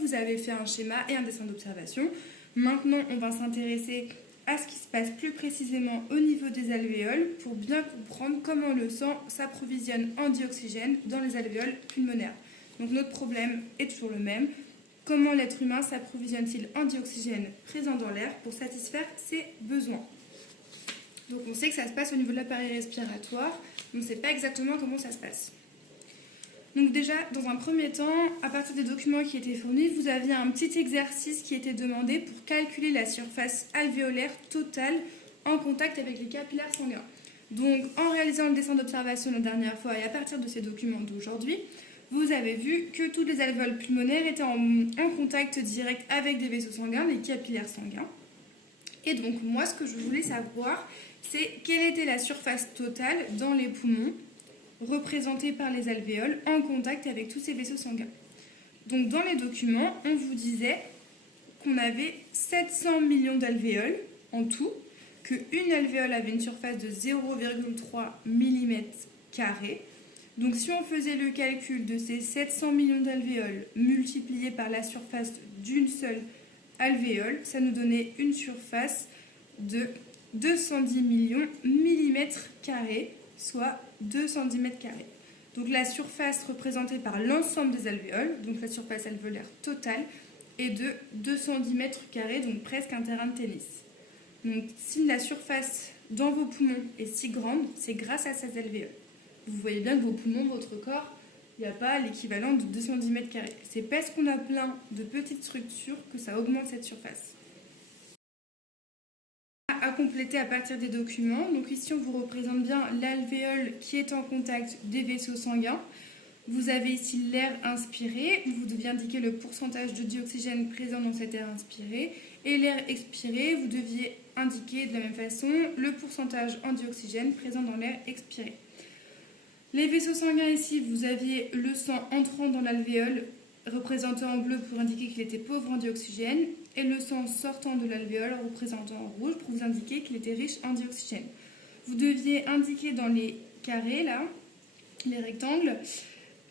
Vous avez fait un schéma et un dessin d'observation. Maintenant, on va s'intéresser à ce qui se passe plus précisément au niveau des alvéoles pour bien comprendre comment le sang s'approvisionne en dioxygène dans les alvéoles pulmonaires. Donc notre problème est toujours le même. Comment l'être humain s'approvisionne-t-il en dioxygène présent dans l'air pour satisfaire ses besoins? Donc on sait que ça se passe au niveau de l'appareil respiratoire, mais on ne sait pas exactement comment ça se passe. Donc déjà, dans un premier temps, à partir des documents qui étaient fournis, vous aviez un petit exercice qui était demandé pour calculer la surface alvéolaire totale en contact avec les capillaires sanguins. Donc en réalisant le dessin d'observation la dernière fois et à partir de ces documents d'aujourd'hui, vous avez vu que toutes les alvéoles pulmonaires étaient en contact direct avec des vaisseaux sanguins, les capillaires sanguins. Et donc moi, ce que je voulais savoir, c'est quelle était la surface totale dans les poumons représentée par les alvéoles en contact avec tous ces vaisseaux sanguins. Donc dans les documents, on vous disait qu'on avait 700 millions d'alvéoles en tout, qu'une alvéole avait une surface de 0,3 mm². Donc si on faisait le calcul de ces 700 millions d'alvéoles multipliés par la surface d'une seule alvéole, ça nous donnait une surface de 210 millions mm², soit 210 mètres carrés. Donc la surface représentée par l'ensemble des alvéoles, donc la surface alvéolaire totale, est de 210 mètres carrés, donc presque un terrain de tennis. Donc si la surface dans vos poumons est si grande, c'est grâce à ces alvéoles. Vous voyez bien que vos poumons, votre corps, il n'y a pas l'équivalent de 210 mètres carrés. C'est parce qu'on a plein de petites structures que ça augmente cette surface. À compléter à partir des documents. Donc ici, on vous représente bien l'alvéole qui est en contact des vaisseaux sanguins. Vous avez ici l'air inspiré. Vous deviez indiquer le pourcentage de dioxygène présent dans cet air inspiré. Et l'air expiré, vous deviez indiquer de la même façon le pourcentage en dioxygène présent dans l'air expiré. Les vaisseaux sanguins ici, vous aviez le sang entrant dans l'alvéole, représenté en bleu pour indiquer qu'il était pauvre en dioxygène, et le sang sortant de l'alvéole, représenté en rouge, pour vous indiquer qu'il était riche en dioxygène. Vous deviez indiquer dans les carrés, là, les rectangles,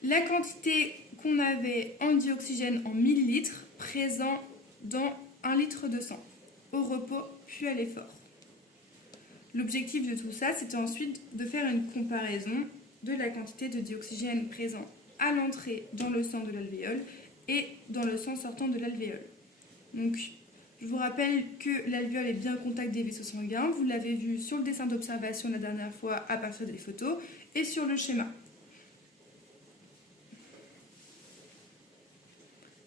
la quantité qu'on avait en dioxygène en millilitres présent dans 1 litre de sang, au repos puis à l'effort. L'objectif de tout ça, c'était ensuite de faire une comparaison de la quantité de dioxygène présent à l'entrée dans le sang de l'alvéole et dans le sang sortant de l'alvéole. Donc, je vous rappelle que l'alvéole est bien au contact des vaisseaux sanguins. Vous l'avez vu sur le dessin d'observation la dernière fois à partir des photos et sur le schéma.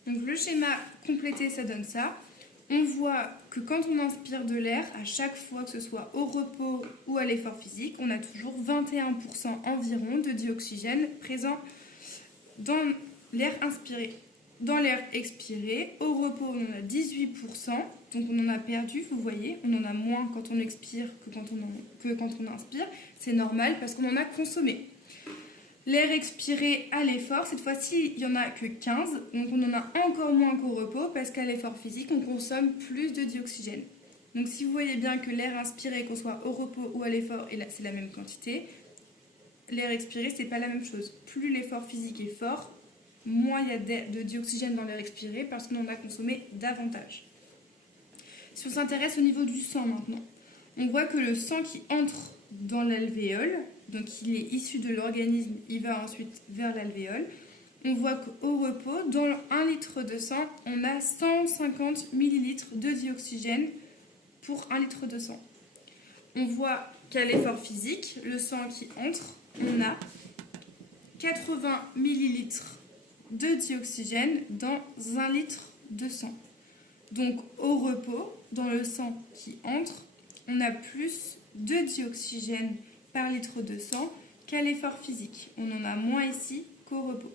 Donc, le schéma complété, ça donne ça. On voit que quand on inspire de l'air, à chaque fois que ce soit au repos ou à l'effort physique, on a toujours 21% environ de dioxygène présent dans l'air inspiré. Dans l'air expiré, au repos, on en a 18%, donc on en a perdu, vous voyez, on en a moins quand on expire que quand on inspire. C'est normal parce qu'on en a consommé. L'air expiré à l'effort, cette fois-ci, il n'y en a que 15, donc on en a encore moins qu'au repos parce qu'à l'effort physique, on consomme plus de dioxygène. Donc si vous voyez bien que l'air inspiré, qu'on soit au repos ou à l'effort, c'est la même quantité, l'air expiré, c'est pas la même chose. Plus l'effort physique est fort, moins il y a de dioxygène dans l'air expiré parce qu'on en a consommé davantage. Si on s'intéresse au niveau du sang maintenant, on voit que le sang qui entre dans l'alvéole, donc il est issu de l'organisme, il va ensuite vers l'alvéole. On voit qu'au repos, dans 1 litre de sang, on a 150 millilitres de dioxygène pour 1 litre de sang. On voit qu'à l'effort physique, le sang qui entre, on a 80 millilitres de dioxygène dans 1 litre de sang. Donc au repos, dans le sang qui entre, on a plus de dioxygène par litre de sang qu'à l'effort physique. On en a moins ici qu'au repos.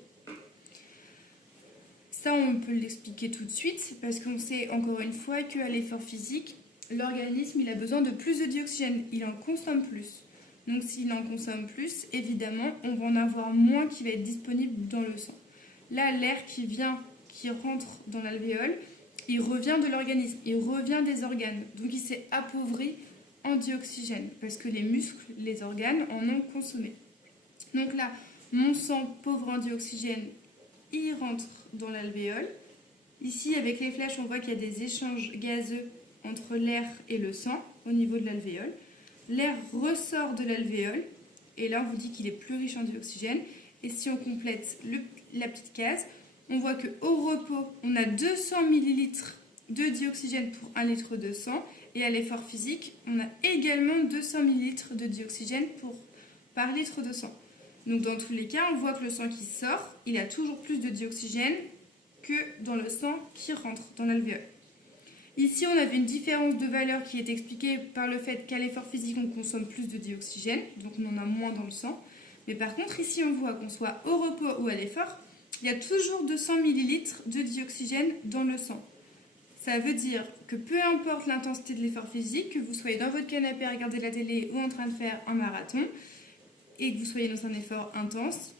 Ça, on peut l'expliquer tout de suite parce qu'on sait encore une fois qu'à l'effort physique, l'organisme il a besoin de plus de dioxygène, il en consomme plus. Donc s'il en consomme plus, évidemment, on va en avoir moins qui va être disponible dans le sang. Là, l'air qui rentre dans l'alvéole, il revient de l'organisme, il revient des organes. Donc il s'est appauvri en dioxygène parce que les muscles, les organes en ont consommé. Donc là, mon sang pauvre en dioxygène, il rentre dans l'alvéole Ici, avec les flèches, on voit qu'il y a des échanges gazeux entre l'air et le sang au niveau de l'alvéole. L'air ressort de l'alvéole, et là, on vous dit qu'il est plus riche en dioxygène. Et si on complète la petite case, on voit qu'au repos, on a 200 ml de dioxygène pour 1 litre de sang. Et à l'effort physique, on a également 200 ml de dioxygène par litre de sang. Donc dans tous les cas, on voit que le sang qui sort, il a toujours plus de dioxygène que dans le sang qui rentre dans l'alvéole. Ici, on avait une différence de valeur qui est expliquée par le fait qu'à l'effort physique, on consomme plus de dioxygène, donc on en a moins dans le sang. Mais par contre, ici, on voit qu'on soit au repos ou à l'effort, il y a toujours 200 ml de dioxygène dans le sang. Ça veut dire que peu importe l'intensité de l'effort physique, que vous soyez dans votre canapé à regarder la télé ou en train de faire un marathon, et que vous soyez dans un effort intense,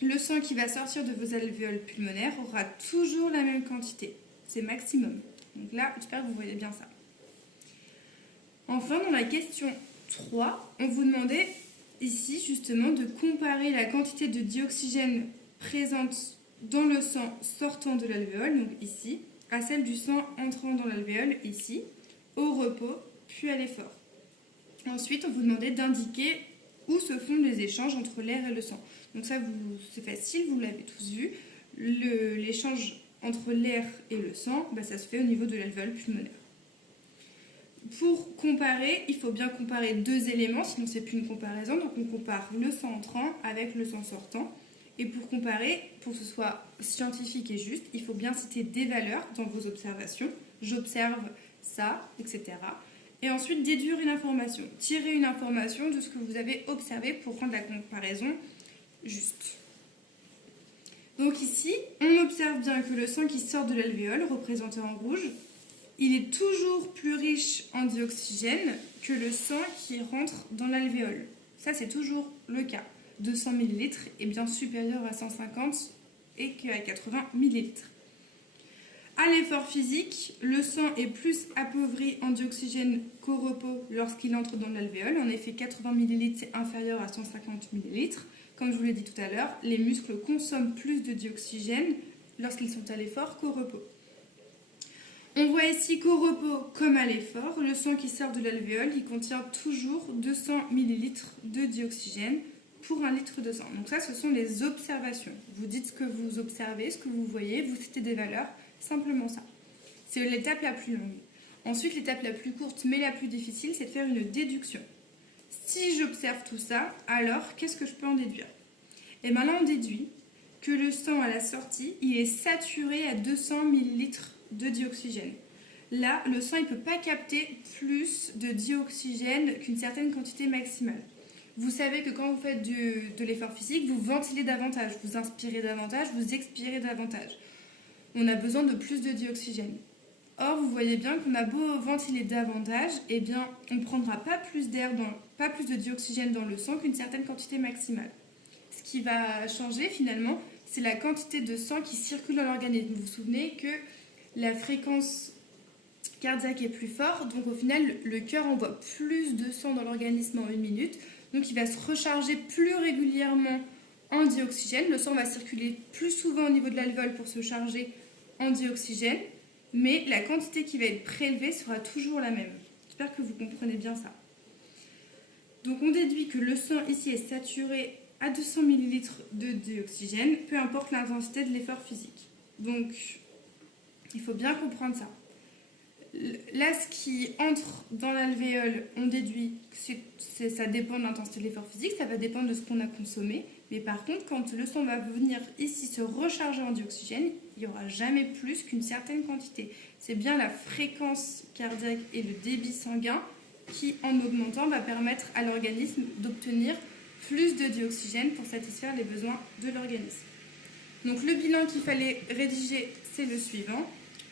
le sang qui va sortir de vos alvéoles pulmonaires aura toujours la même quantité. C'est maximum. Donc là, j'espère que vous voyez bien ça. Enfin, dans la question 3, on vous demandait ici justement de comparer la quantité de dioxygène présente dans le sang sortant de l'alvéole, donc ici, à celle du sang entrant dans l'alvéole, ici, au repos, puis à l'effort. Ensuite, on vous demandait d'indiquer où se font les échanges entre l'air et le sang. Donc ça, c'est facile, vous l'avez tous vu. L'échange entre l'air et le sang, ça se fait au niveau de l'alvéole pulmonaire. Pour comparer, il faut bien comparer deux éléments, sinon c'est plus une comparaison. Donc on compare le sang entrant avec le sang sortant. Et pour comparer, pour que ce soit scientifique et juste, il faut bien citer des valeurs dans vos observations. J'observe ça, etc. Et ensuite déduire une information. Tirer une information de ce que vous avez observé pour rendre la comparaison juste. Donc ici, on observe bien que le sang qui sort de l'alvéole, représenté en rouge, il est toujours plus riche en dioxygène que le sang qui rentre dans l'alvéole. Ça, c'est toujours le cas. 200 ml est bien supérieur à 150 et qu'à 80 ml. À l'effort physique, le sang est plus appauvri en dioxygène qu'au repos lorsqu'il entre dans l'alvéole. En effet, 80 ml c'est inférieur à 150 ml. Comme je vous l'ai dit tout à l'heure, les muscles consomment plus de dioxygène lorsqu'ils sont à l'effort qu'au repos. On voit ici qu'au repos comme à l'effort, le sang qui sort de l'alvéole, il contient toujours 200 ml de dioxygène pour 1 litre de sang. Donc ça, ce sont les observations. Vous dites ce que vous observez, ce que vous voyez, vous citez des valeurs, simplement ça. C'est l'étape la plus longue. Ensuite, l'étape la plus courte mais la plus difficile, c'est de faire une déduction. Si j'observe tout ça, alors qu'est-ce que je peux en déduire? Et bien là, on déduit que le sang à la sortie, il est saturé à 200 ml de dioxygène. Là, le sang ne peut pas capter plus de dioxygène qu'une certaine quantité maximale. Vous savez que quand vous faites de l'effort physique, vous ventilez davantage, vous inspirez davantage, vous expirez davantage. On a besoin de plus de dioxygène. Or, vous voyez bien qu'on a beau ventiler davantage, eh bien, on ne prendra pas plus de dioxygène dans le sang qu'une certaine quantité maximale. Ce qui va changer finalement, c'est la quantité de sang qui circule dans l'organisme. Vous vous souvenez que la fréquence cardiaque est plus forte, donc au final, le cœur envoie plus de sang dans l'organisme en 1 minute, donc il va se recharger plus régulièrement en dioxygène. Le sang va circuler plus souvent au niveau de l'alvéole pour se charger en dioxygène, mais la quantité qui va être prélevée sera toujours la même. J'espère que vous comprenez bien ça. Donc on déduit que le sang ici est saturé à 200 ml de dioxygène, peu importe l'intensité de l'effort physique. Donc il faut bien comprendre ça. Là, ce qui entre dans l'alvéole, on déduit que ça dépend de l'intensité de l'effort physique, ça va dépendre de ce qu'on a consommé. Mais par contre, quand le sang va venir ici se recharger en dioxygène, il n'y aura jamais plus qu'une certaine quantité. C'est bien la fréquence cardiaque et le débit sanguin qui, en augmentant, va permettre à l'organisme d'obtenir plus de dioxygène pour satisfaire les besoins de l'organisme. Donc le bilan qu'il fallait rédiger, c'est le suivant.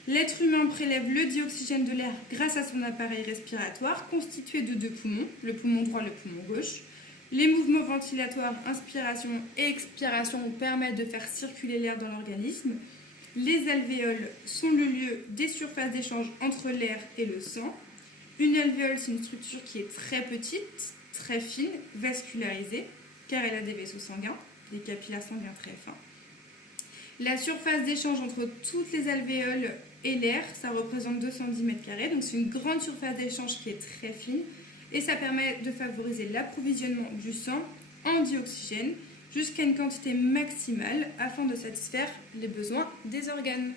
L'être humain prélève le dioxygène de l'air grâce à son appareil respiratoire constitué de 2 poumons, le poumon droit et le poumon gauche. Les mouvements ventilatoires, inspiration et expiration permettent de faire circuler l'air dans l'organisme. Les alvéoles sont le lieu des surfaces d'échange entre l'air et le sang. Une alvéole, c'est une structure qui est très petite, très fine, vascularisée, car elle a des vaisseaux sanguins, des capillaires sanguins très fins. La surface d'échange entre toutes les alvéoles et l'air, ça représente 210 m², donc c'est une grande surface d'échange qui est très fine et ça permet de favoriser l'approvisionnement du sang en dioxygène jusqu'à une quantité maximale afin de satisfaire les besoins des organes.